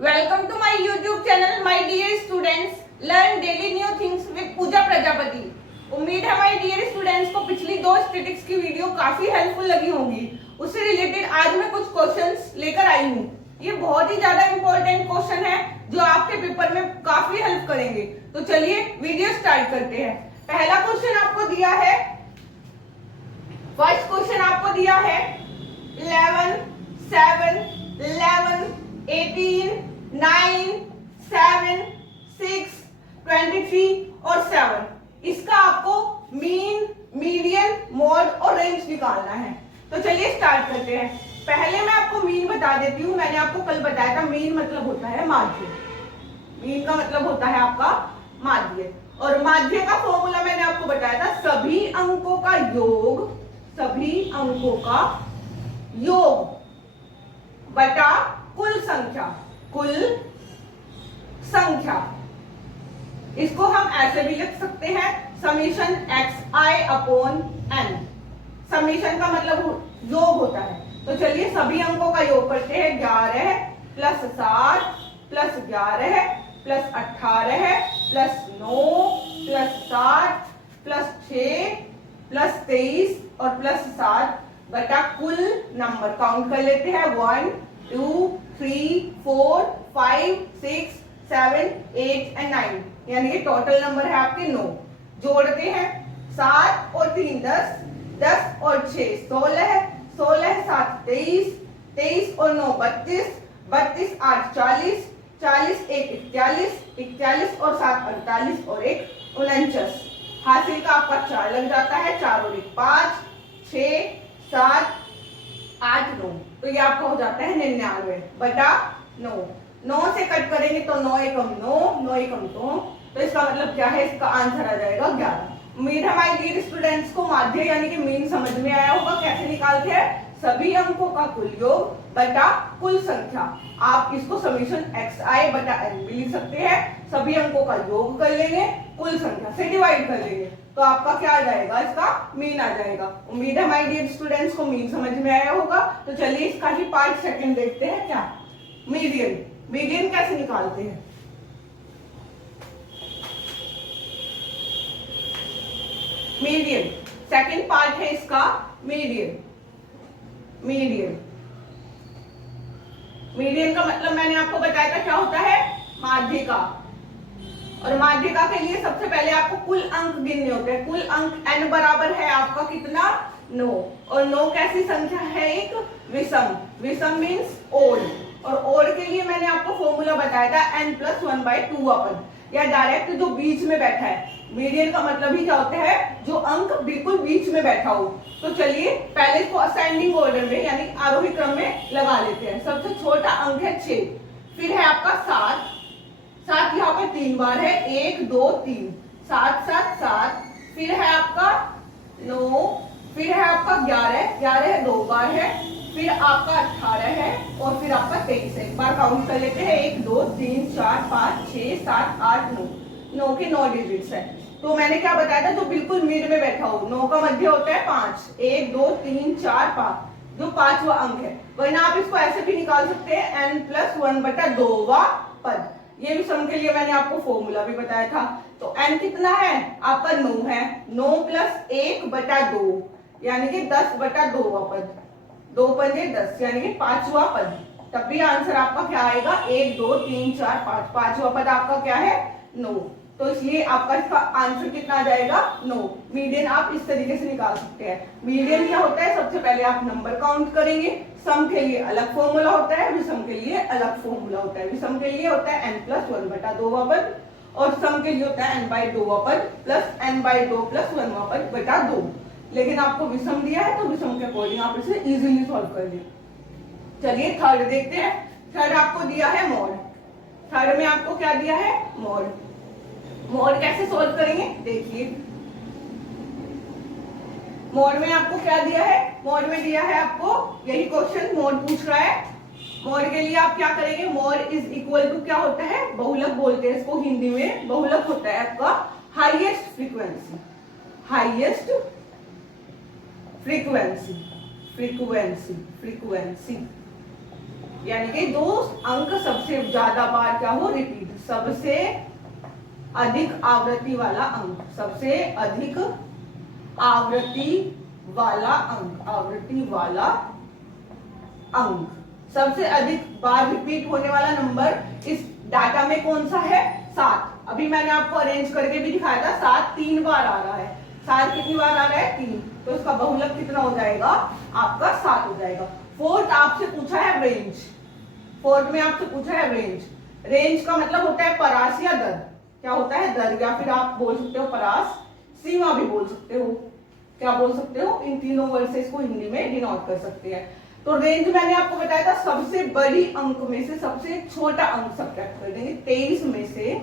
Welcome to my YouTube channel, my dear students. Learn daily new things with पूजा प्रजापति। उम्मीद है my dear students को पिछली 2 statics की video काफी हेल्पफुल लगी होंगी। उससे रिलेटेड आज मैं कुछ क्वेश्चंस लेकर आई हूँ। ये बहुत ही ज्यादा इंपॉर्टेंट क्वेश्चन है जो आपके पेपर में काफी हेल्प करेंगे। तो चलिए वीडियो स्टार्ट करते हैं। पहला क्वेश्चन आपको दिया है, फर्स्ट क्वेश्चन आपको दिया है 11, 7, 11, 18, 9, 7, 6, 23 और 7। इसका आपको मीन, मीडियन, मोड और रेंज निकालना है। तो चलिए स्टार्ट करते हैं। पहले मैं आपको मीन बता देती हूँ। मैंने आपको कल बताया था मीन मतलब होता है माध्य। मीन का मतलब होता है आपका माध्य, और माध्य का फॉर्मूला मैंने आपको बताया था सभी अंकों का योग, सभी अंकों का योग बटा कुल संख्या, कुल संख्या। इसको हम ऐसे भी लिख सकते हैं summation xi upon n। Summation का मतलब योग होता है। तो चलिए सभी अंकों का योग करते हैं। 11 plus 7 plus 11 plus 18 plus 9 plus 7 plus 6 plus 23 और प्लस 7 बटा कुल नंबर। काउंट कर लेते हैं 1, 2, 3, 4, 5, 6, 7, 8 एंड 9, यानी कि टोटल नंबर है आपके 9। जोड़ते हैं 7 और 3 10, 10 और 6 16, 16 7 23, 23 और 9 32, 32 8 40, 40 1 41, 41 और 7 48 और 1 49। हासिल का आपका 4 लग जाता है। 4 और 1 5, 6 7 8 9। तो ये आपका हो जाता है 99 बटा 9। 9 से कट करेंगे तो 9 एकम 9, 9 एकम 9। तो इसका मतलब क्या है? इसका आंसर आ जाएगा 11। उम्मीद है हमारे डियर स्टूडेंट्स को माध्य यानी कि मीन समझ में आया होगा। कैसे निकालते हैं? सभी अंकों का कुल योग बटा कुल संख्या। आप इसको समीशन xi बटा n भी लिख सकते हैं। सभी अंकों का योग कर लेंगे, कुल संख्या से डिवाइड कर लेंगे, तो आपका क्या आ जाएगा? इसका मीन आ जाएगा। उम्मीद है हमारे डियर स्टूडेंट्स को मीन समझ में आया होगा। तो चलिए इसका ही 5 सेकंड देखते हैं। क्या मीडियन, मीडियन कैसे निकालते हैं? मीडियन सेकंड पार्ट है इसका मीडियन। मीडियन, मीडियन का मतलब मैंने आपको बताया था क्या होता है? माध्यिका। और माध्यिका के लिए सबसे पहले आपको कुल अंक गिनने होते हैं। कुल अंक n बराबर है आपका कितना? 9। और 9 कैसी संख्या है? एक विषम। विषम मीन्स ओड। और ओड के लिए मैंने आपको फॉर्मूला बताया था n प्लस 1/2 अपन, या डायरेक्ट जो बीच में बैठा है। मीडियन का मतलब ही क्या होता है? जो अंक बिल्कुल बीच में बैठा हो। तो चलिए पहले इसको असेंडिंग ऑर्डर में यानी आरोही क्रम में लगा लेते हैं। सबसे छोटा अंक है 6, फिर है आपका 7, 7 यहाँ पर 3 बार है, 1 2 3, 7 7 7, फिर है आपका 9, फिर है आपका 11, 11 2 बार है, फिर आपका 18 है और फिर आपका 23 है। एक बार काउंट कर लेते हैं 1 2 3 4 5 6 7 8 9, 9 के 9 डिजिट्स है। तो मैंने क्या बताया था? जो बिल्कुल मिड में बैठा हो। 9 का मध्य होता है 5, 1 2 3 4 5, जो 5वां अंक है। वरना आप इसको ऐसे भी निकाल सकते हैं n प्लस 1/2वां पद। ये भी सम के लिए मैंने आपको फॉर्मूला भी बताया था। तो n कितना है? आपका 9 है। 9 प्लस 1/2 यानी कि 10/2वां पद। 2 पंजे 10 यानी कि 5वां पद। तब भी आंसर आपका क्या आएगा? 1 2 3 4 5। 5वां पद आपका क्या है? 9। तो इसलिए आपका इसका आंसर कितना आ जाएगा? 9। मीडियन आप इस तरीके से निकाल सकते हैं। मीडियन क्या होता है? सबसे पहले आप नंबर काउंट करेंगे। सम के लिए अलग फॉर्मूला होता है, विषम के लिए अलग फॉर्मूला होता है। विषम के लिए होता है n प्लस 1/2वां पद, और सम के लिए होता है n/2वां पद प्लस n/2 प्लस 1वां पद बटा 2। लेकिन आपको विषम दिया है तो विषम के अकॉर्डिंग आप इसे इजीली सॉल्व कर लीजिए। चलिए थर्ड देखते हैं। थर्ड आपको दिया है मोड। थर्ड में आपको क्या दिया है? मोड। मोड कैसे सॉल्व करेंगे? देखिए मोड में आपको क्या दिया है? मोड में दिया है आपको यही क्वेश्चन मोड पूछ रहा है। मोड के लिए आप क्या करेंगे? मोड इज इक्वल टू क्या होता है? बहुलक बोलते हैं इसको हिंदी में। बहुलक होता है आपका highest frequency. Highest frequency, frequency, frequency. यानी कि दो अंक सबसे ज्यादा बार क्या हो, रिपीट, सबसे अधिक आवृत्ति वाला अंक, सबसे अधिक आवृत्ति वाला अंक, आवृत्ति वाला अंक, सबसे अधिक बार रिपीट होने वाला नंबर इस डाटा में कौन सा है, 7। अभी मैंने आपको अरेंज करके भी दिखाया था, 7 3 बार आ रहा है। 7 कितनी बार आ रहा है, 3, तो इसका बहुलक कितना हो जाएगा, आपका 7 हो जाएगा। फोर्थ आपसे पूछा है रेंज, फोर्थ में आपसे पूछा है रेंज। रेंज का मतलब होता है परास या दर, क्या होता है, दर, या फिर आप बोल सकते हो परास, सीमा भी बोल सकते हो, क्या बोल सकते हो, इन तीनों वर्ड से इसको हिंदी में डिनोट कर सकते हैं। तो रेंज मैंने आपको बताया था, सबसे बड़ी अंक में से सबसे छोटा अंक सब्ट्रैक्ट कर देंगे। 23 में से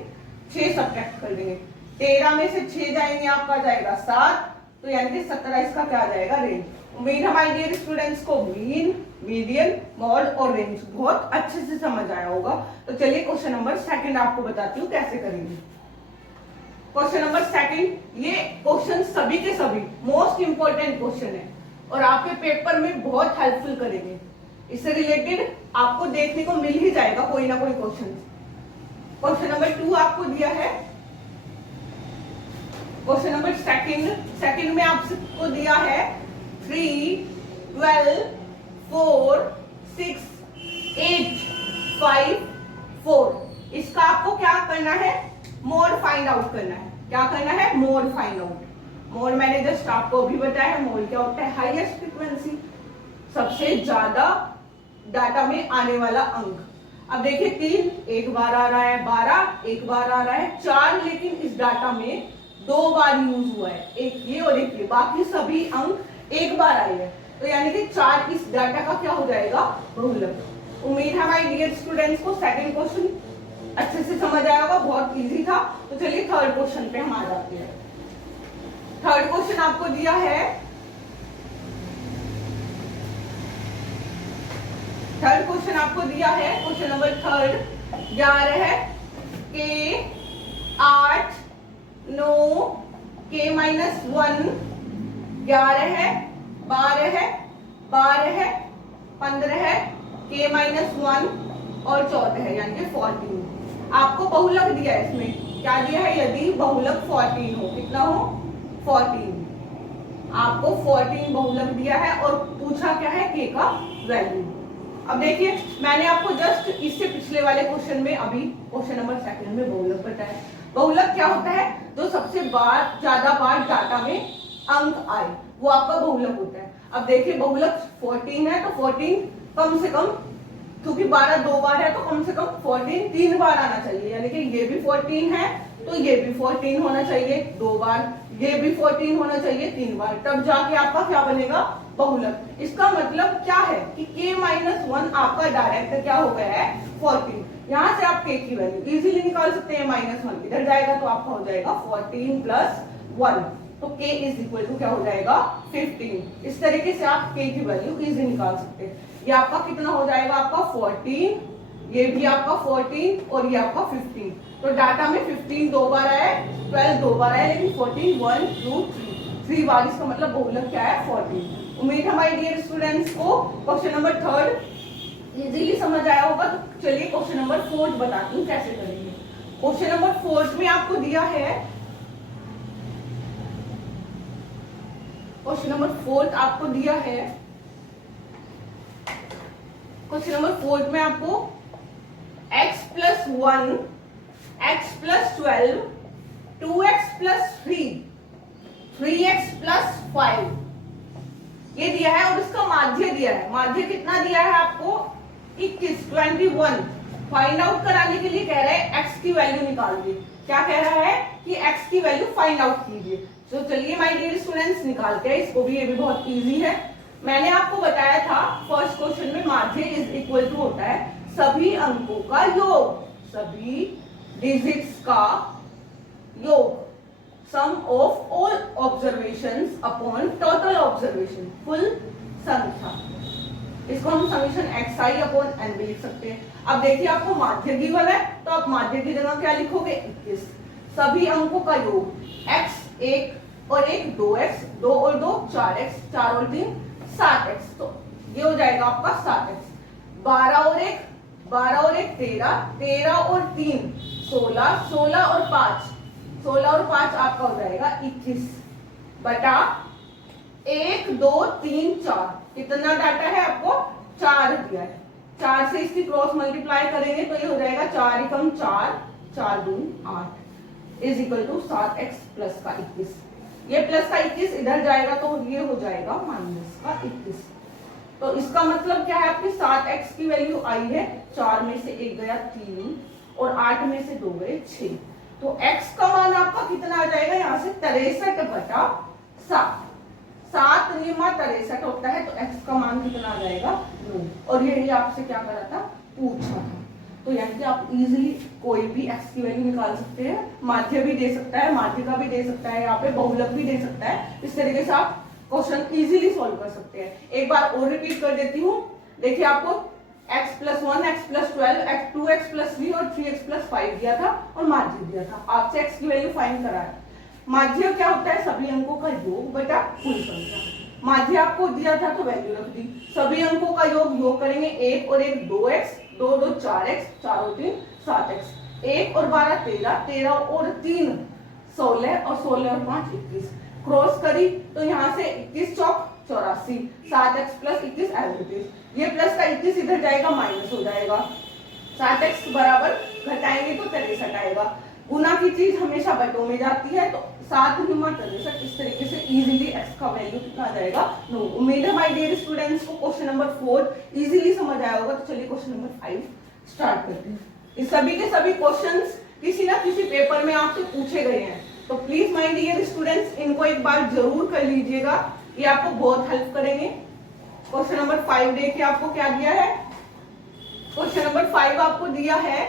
6 सब्ट्रैक्ट कर देंगे, 13 में से 6 जाएंगे, आपका जाएगा 7, तो यानी कि 17 इसका क्या आ जाएगा, रेंज। उम्मीद हमारे डियर स्टूडेंट्स को मीन, मीडियन, मॉड और रेंज बहुत अच्छे से समझ आया होगा। तो चलिए क्वेश्चन नंबर 2 आपको बताती हूँ कैसे करेंगे। क्वेश्चन नंबर 2, ये क्वेश्चन सभी के सभी मोस्ट इंपॉर्टेंट क्वेश्चन है और आपके पेपर में बहुत हेल्पफुल करेंगे। इससे रिलेटेड आपको देखने को मिल ही जाएगा कोई ना कोई क्वेश्चन। क्वेश्चन नंबर 2 आपको दिया है, क्वेश्चन नंबर 2 में आपको दिया है 3, 12, 4, 6, 8, 5, 4। इसका आपको क्या करना है, मोड फाइंड आउट करना है। क्या करना है, मोड फाइंड आउट। मोड मैंने जस्ट आपको अभी बताया है, मोड क्या होता है, हाईएस्ट फ्रीक्वेंसी, सबसे ज्यादा डाटा में आने वाला अंक। अब देखिए 3 एक बार आ रहा है, 12 एक बार आ रहा है, 4 लेकिन इस डाटा में 2 बार यूज हुआ है, एक ये और एक ये, बाकी सभी अंक एक बार आए हैं, तो यानी कि 4 इस डाटा का क्या हो जाएगा, बहुलक। उम्मीद है हमारे डियर स्टूडेंट्स को सेकंड क्वेश्चन अच्छे से समझ आया होगा, बहुत इजी था। तो चलिए थर्ड क्वेश्चन पे हम आ जाते हैं। थर्ड क्वेश्चन आपको दिया है, थर्ड क्वेश्चन आपको दिया है, क्वेश्चन नंबर 3 11 है, के 8, 9, के -1, 11 है, 12 है, 12 है, 15 है, के -1 और 14 है, यानी कि 14। आपको बहुलक दिया है, इसमें क्या दिया है, यदि बहुलक 14 हो, कितना हो, 14। आपको 14 बहुलक दिया है और पूछा क्या है, के का वैल्यू। अब देखिए मैंने आपको जस्ट इससे पिछले वाले क्वेश्चन में, अभी क्वेश्चन नंबर 2 में बहुलक बताया। बहुलक क्या होता है, जो सबसे ज्यादा बार डाटा में अंक आए वो आपका बहुलक होता है। अब देखिए बहुलक 14 है, तो 14 कम से कम, क्योंकि 12 2 बार है, तो कम से कम 14 3 बार आना चाहिए, यानी कि ये भी 14 है तो ये भी 14 होना चाहिए 2 बार, ये भी 14 होना चाहिए 3 बार, तब जाके आपका क्या बनेगा, बहुलक। इसका मतलब क्या है कि k-1 आपका डायरेक्ट क्या हो गया है, 14। यहां से आप k की वैल्यू इजीली निकाल सकते हैं, -1 इधर जाएगा तो आपका हो जाएगा 14 + 1, तो k = क्या हो जाएगा, 15। इस तरीके से आप k की वैल्यू इजीली निकाल सकते हैं। ये आपका कितना हो जाएगा, आपका 14, ये भी आपका 14 और ये आपका 15। तो डाटा में 15 2 बार आया, 12 2 बार आया, लेकिन 14 1 2 3 बार, इसका मतलब बहुलक क्या है, 14। उम्मीद हमारे डियर स्टूडेंट्स को क्वेश्चन नंबर 3 इजीली समझ आया होगा। तो चलिए क्वेश्चन नंबर 4 बताती हूँ कैसे करेंगे। क्वेश्चन नंबर 4 में आपको दिया है, क्वेश्चन नंबर 4 आपको दिया है, क्वेश्चन नंबर 4 में आपको x + 1, x + 12, 2x + 3, 3x + 5 ये दिया है और इसका माध्य दिया है। माध्य कितना दिया है आपको, 21 फाइंड आउट कराने के लिए कह रहे हैं x की वैल्यू निकालिए। क्या कह रहा है कि x की वैल्यू फाइंड आउट कीजिए। तो चलिए माय डियर स्टूडेंट्स निकालते हैं इसको भी, ये भी बहुत इजी है। मैंने आपको बताया था फर्स्ट क्वेश्चन में माध्य = होता है सभी अंकों का योग, सभी डिजिट्स का योग, sum of all observations upon total observation, कुल संख्या। इसको हम समीशन xi अपॉन n भी लिख सकते हैं। अब देखिए आपको माध्य गिवन है, तो आप माध्य की जगह क्या लिखोगे, 21। सभी अंकों का योग, x 1 और 1 2x, 2 और 2 4x, 4 और 3 7x, तो ये हो जाएगा आपका 7x 12 और 1 13, 13 और 3 16, 16 और 5 16 और 5 आपका हो जाएगा 21 बटा 1 2 3 4। कितना डाटा है आपको? 4 दिया है। 4 से इसकी क्रॉस मल्टीप्लाई करेंगे तो ये हो जाएगा 4 एकम 4, 4 दूनी 8 is equal to 7x plus का 21। ये प्लस का 21 इधर जाएगा तो ये हो जाएगा माइनस का 21। तो इसका मतलब क्या है? आपकी 7x की वैल्यू आई है, 4 में से 1 गया 3 और 8 में से 2 गए 6। तो x का मान आपका कितना आ जाएगा यहाँ से? 63 बटा 7। 7 निमा 63 होता है तो x का मान कितना आ जाएगा? 9। और यही आपसे क्या करा था? पूछा था। तो यानी कि आप इजीली कोई भी x की वैल्यू निकाल सकते हैं। माध्य भी दे सकता है, माध्यिका भी दे सकता है, यहाँ पे बहुलक भी दे सकता है। इस तरीके से आप क्वेश्चन इजीली सॉल्व कर सकते हैं। एक बार और रिपीट कर देती हूँ। देखिए आपको x + 1, x + 12, 2x + 3 और 3x + 5 दिया था और माध्य दिया था। आपसे x की वैल्यू फाइंड करा है। माध्य क्या होता है? सभी अंकों का योग बटा कुल संख्या। माध्य आपको दिया था तो वैल्यू रख दी। सभी अंकों का योग करेंगे। 1 और 1 2x, 2 2 4x, 4 और 3 7x, 1 और 12 13, 13 और 3 16 और 16 और 5 21। क्रॉस करी तो यहाँ से 21 चौक 84, 7x + 21 एज। ये प्लस का 21 इधर जाएगा माइनस हो जाएगा। 7x बराबर घटाएंगे तो 63 आएगा। गुना की चीज हमेशा बटों में जाती है तो 7 गुना 63। इस तरीके से इजीली x का वैल्यू कितना आ जाएगा? 9। उम्मीद है माय डियर स्टूडेंट्स को क्वेश्चन नंबर 4 इजीली समझ आया होगा। तो चलिए क्वेश्चन नंबर 5 स्टार्ट करते हैं। इस सभी के सभी क्वेश्चंस किसी ना किसी पेपर में आपसे पूछे गए हैं, तो प्लीज माय डियर स्टूडेंट्स इनको एक बार जरूर कर लीजिएगा, ये आपको बहुत हेल्प करेंगे। क्वेश्चन नंबर 5 देखिए आपको क्या दिया है। क्वेश्चन नंबर 5 आपको दिया है,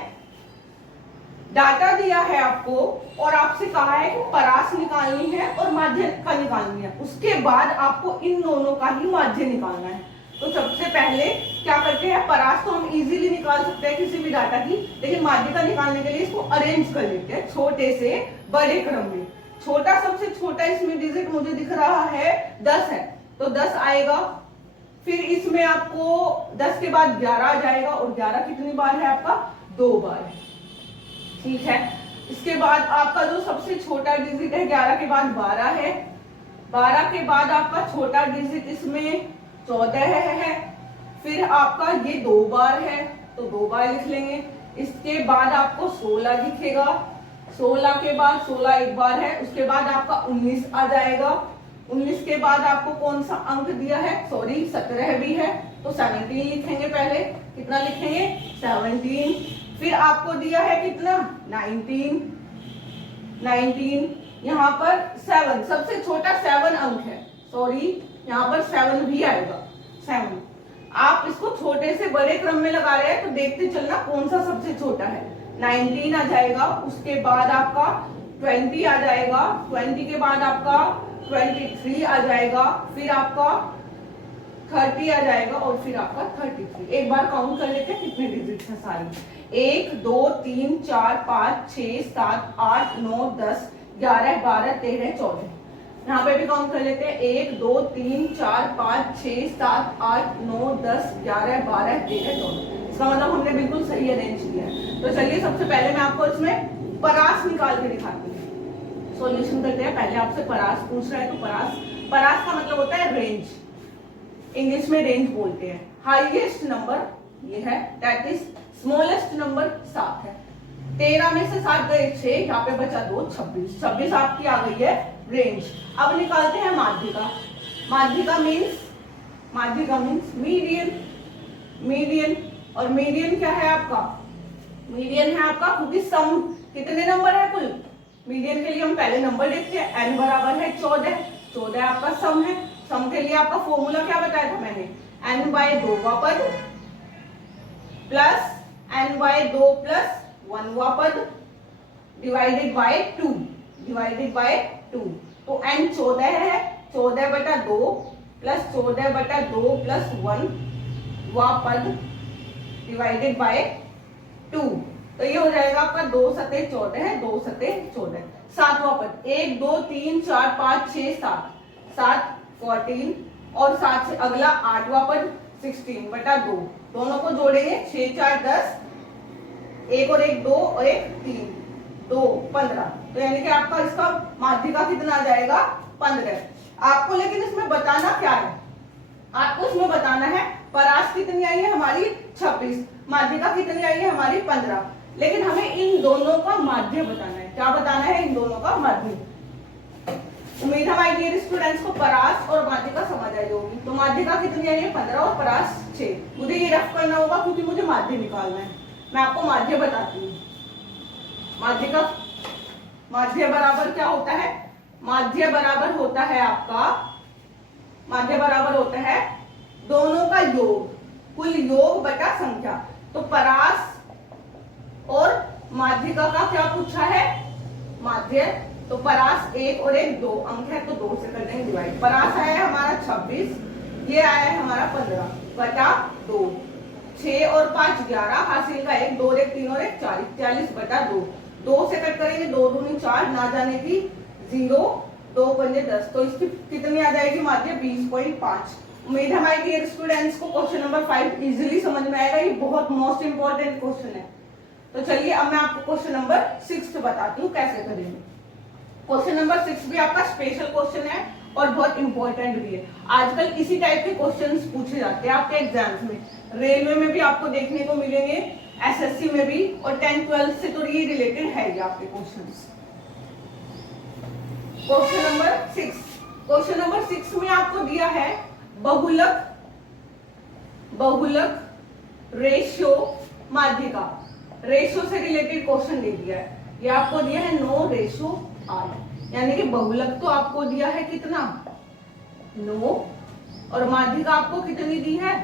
डाटा दिया है आपको और आपसे कहा है कि परास निकालनी है और माध्यिका निकालनी है। उसके बाद आपको इन दोनों का ही माध्य निकालना है। तो सबसे पहले क्या करते हैं? परास तो हम इजीली निकाल सकते हैं किसी भी डाटा की, लेकिन माध्यिका निकालने के लिए इसको अरेंज कर लेते हैं छोटे से बड़े क्रम में। छोटा सबसे छोटा इसमें डिजिट मुझे दिख रहा है 10 है, तो 10 आएगा। फिर इसमें आपको 10 के बाद 11 आ जाएगा और 11 कितनी बार है आपका? 2 बार है। ठीक है। इसके बाद आपका जो सबसे छोटा डिजिट है 11 के बाद 12 है। 12 के बाद आपका छोटा डिजिट इसमें 14 है। फिर आपका ये 2 बार है तो 2 बार लिख लेंगे। इसके बाद आपको 16 दिखेगा। 16 के बाद 16 एक बार है। उसके बाद आपका 19 आ जाएगा। 19 के बाद आपको कौन सा अंक दिया है? सॉरी 17 भी है तो 17 लिखेंगे। पहले कितना लिखेंगे? 17। फिर आपको दिया है कितना? 19। यहाँ पर 7 सबसे छोटा 7 अंक है। सॉरी यहाँ पर 7 भी आएगा। 7 आप इसको छोटे से बड़े क्रम में लगा रहे हैं तो देखते चलना कौन सा सबसे छोटा है। 19 आ जाएगा। उसके बाद आपका 20 आ जाएगा। 20 के बाद आपका 23 आ जाएगा। फिर आपका 30 आ जाएगा और फिर आपका 33। एक बार काउंट कर लेते हैं कितने डिजिट है सारी। 1 2 3 4 5 6 7 8 9 10 11 12 13 14। यहाँ पे भी काउंट कर लेते हैं। 1 2 3 4 5 6 7 8 9 10 11 12 13 14। इसका मतलब हमने बिल्कुल सही अरेंज किया है। तो चलिए सबसे पहले मैं आपको इसमें परास निकाल के दिखाती हूँ। सॉल्यूशन करते हैं। पहले आपसे परास पूछ रहा है तो परास का मतलब होता है रेंज। इंग्लिश में रेंज बोलते हैं। हाईएस्ट नंबर ये है, दैट इज स्मॉलेस्ट नंबर 7 है। 13 में से 7 गए 6, यहाँ पे बचा 2 26। 26 आपकी आ गई है रेंज। अब निकालते हैं माध्यिका। माध्यिका मीन्स मीडियन। और मीडियन क्या है आपका? मीडियन है आपका क्योंकि सम कितने नंबर है कुल। मीडियन के लिए हम पहले नंबर देखते हैं। n बराबर है 14। 14 आपका सम है। सम के लिए आपका फॉर्मूला क्या बताया था मैंने? n/2 का पद प्लस n/2 प्लस 1 वा पद डिवाइडेड बाय 2। तो n 14 है। 14/2 प्लस 14/2 प्लस 1 वा पद डिवाइडेड बाय 2। तो ये हो जाएगा आपका 2 सते 14 है। 2 सते 14। 7वां पद 1 2 3 4 5 6 7 14 और 7 से अगला 8वां पद 16/2। दोनों को जोड़ेंगे 6 4 10, एक और एक 2 और एक 3, 2 15। तो यानी कि आपका इसका माध्य का कितना आ जाएगा 15। आपको लेकिन इसमें बताना क्या है, आपको इसमें बताना है परास कितनी आई है हमारी 26, माध्यिका कितनी आई है हमारी 15। लेकिन हमें इन दोनों का माध्य बताना है। क्या बताना है? इन दोनों का माध्य। उम्मीद है माय डियर स्टूडेंट्स को परास और माध्यिका समझ आई होगी। तो माध्यिका कितनी आई है 15 और परास 6। मुझे ये रफ करना होगा क्योंकि मुझे माध्य निकालना है। मैं आपको माध्य बताती हूँ। माध्यिका, माध्य बराबर क्या होता है? माध्य बराबर होता है आपका, माध्य बराबर होता है दोनों का योग, कुल योग बटा संख्या। तो परास और माध्यिका का क्या पूछा है? माध्य। तो परास 1 और 1 2 अंक है, तो 2 से कर देंगे डिवाइड। परास आया है हमारा 26, ये आया है हमारा 15 बटा 2। 6 और 5 11, हासिल का 1, 2 और 1 3 और 1 4, 40 बटा 2। 2 से कट करेंगे, 2 दूनी 4, ना जाने की 0, 2 पंजे 10। तो इसकी कितनी आ जाएगी माध्य? 20.5। उम्मीद है हमारे डियर स्टूडेंट्स को क्वेश्चन नंबर 5 इजीली समझ में आएगा। ये बहुत मोस्ट इंपॉर्टेंट क्वेश्चन है। तो चलिए अब मैं आपको क्वेश्चन नंबर 6 बताती हूँ कैसे करेंगे। क्वेश्चन नंबर 6 भी आपका स्पेशल क्वेश्चन है और बहुत इंपॉर्टेंट भी है। आजकल इसी टाइप के क्वेश्चंस पूछे जाते हैं आपके एग्जाम्स में। रेलवे में भी आपको देखने को मिलेंगे, एसएससी में भी, और 10-12 से तो ये रिलेटेड है ये आपके questions. Question number 6, question number 6 में आपको दिया है बहुलक, बहुलक, रेशियो, माध्यिका। रेशियो से रिलेटेड क्वेश्चन दे दिया है। ये आपको दिया है 9:8, यानी कि बहुलक तो आपको दिया है कितना 9, और माध्यिका आपको कितनी दी है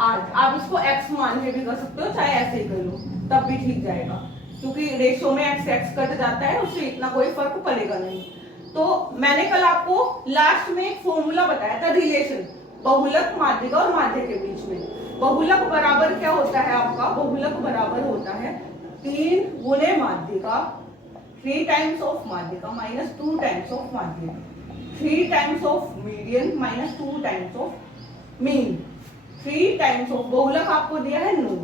8। आप इसको x मान के भी कर सकते हो, चाहे ऐसे ही कर लो तब भी ठीक जाएगा, क्योंकि रेशियो में x x कट जाता है, उससे इतना कोई फर्क पड़ेगा नहीं। तो मैंने कल आपको लास्ट में एक फॉर्मूला बताया था रिलेशन बहुलक, माध्यिका और माध्य के बीच में। बहुलक बराबर क्या होता है आपका? बहुलक बराबर होता है 3 गुणे माध्यिका, 3 टाइम्स ऑफ माध्यिका माइनस 2 टाइम्स ऑफ माध्य, 3 times of median minus 2 times of mean, 3 times of. बहुलक आपको दिया है 9,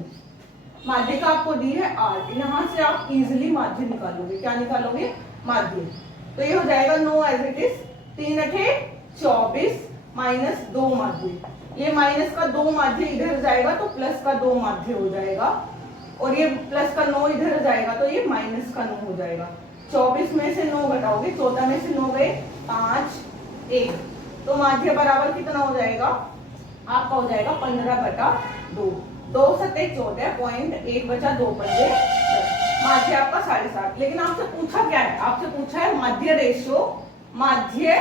माध्यिका आपको दी है 8। यहां से आप इजीली माध्य निकालोगे। क्या निकालोगे? माध्य। तो ये हो जाएगा 9 एज इट इज, 3 8 24 माइनस 2 माध्य। ये माइनस का 2 माध्य इधर जाएगा तो प्लस का 2 माध्य हो जाएगा, और ये प्लस का 9 इधर जाएगा तो ये माइनस का 9 हो जाएगा। 24 में से 9 घटाओगे, 14 में से 9 गए 5 1, तो माध्य बराबर कितना हो जाएगा आपका? हो जाएगा 15 बटा 2। 2 7 14, पॉइंट 1 बचा 2 पंजे 10। माध्य आपका 7.5। लेकिन आपसे पूछा क्या है? आपसे पूछा है माध्य रेशियो, माध्य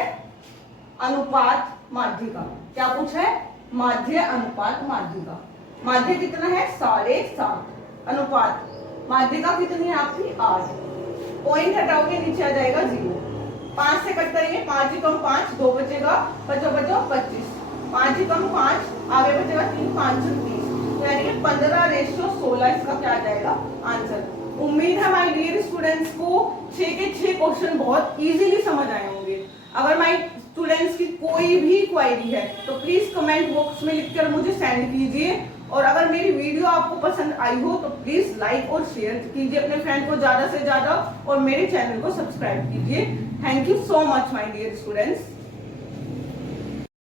अनुपात माध्यिका। क्या पूछा है? माध्य अनुपात माध्यिका। माध्य कितना है 7.5, अनुपात माध्यिका कितनी है आपकी 8। पॉइंट हटाओगे नीचे आ जाएगा 0। 5 से कट करेंगे, 5 कम 5, 2 बचेगा, बचो 25, 5 कम 5, आगे बचेगा 3, 5 30। तो यानी कि 15:16 इसका क्या आ जाएगा आंसर। उम्मीद है माय डियर स्टूडेंट्स को 6 के 6 क्वेश्चन बहुत इजीली समझ आए होंगे। अगर माय स्टूडेंट्स की कोई भी क्वेरी है तो प्लीज कमेंट बॉक्स में लिखकर मुझे सेंड कीजिए, और अगर मेरी वीडियो आपको पसंद आई हो तो प्लीज लाइक और शेयर कीजिए अपने फ्रेंड को ज्यादा से ज्यादा, और मेरे चैनल को सब्सक्राइब कीजिए। Thank you so much my dear students.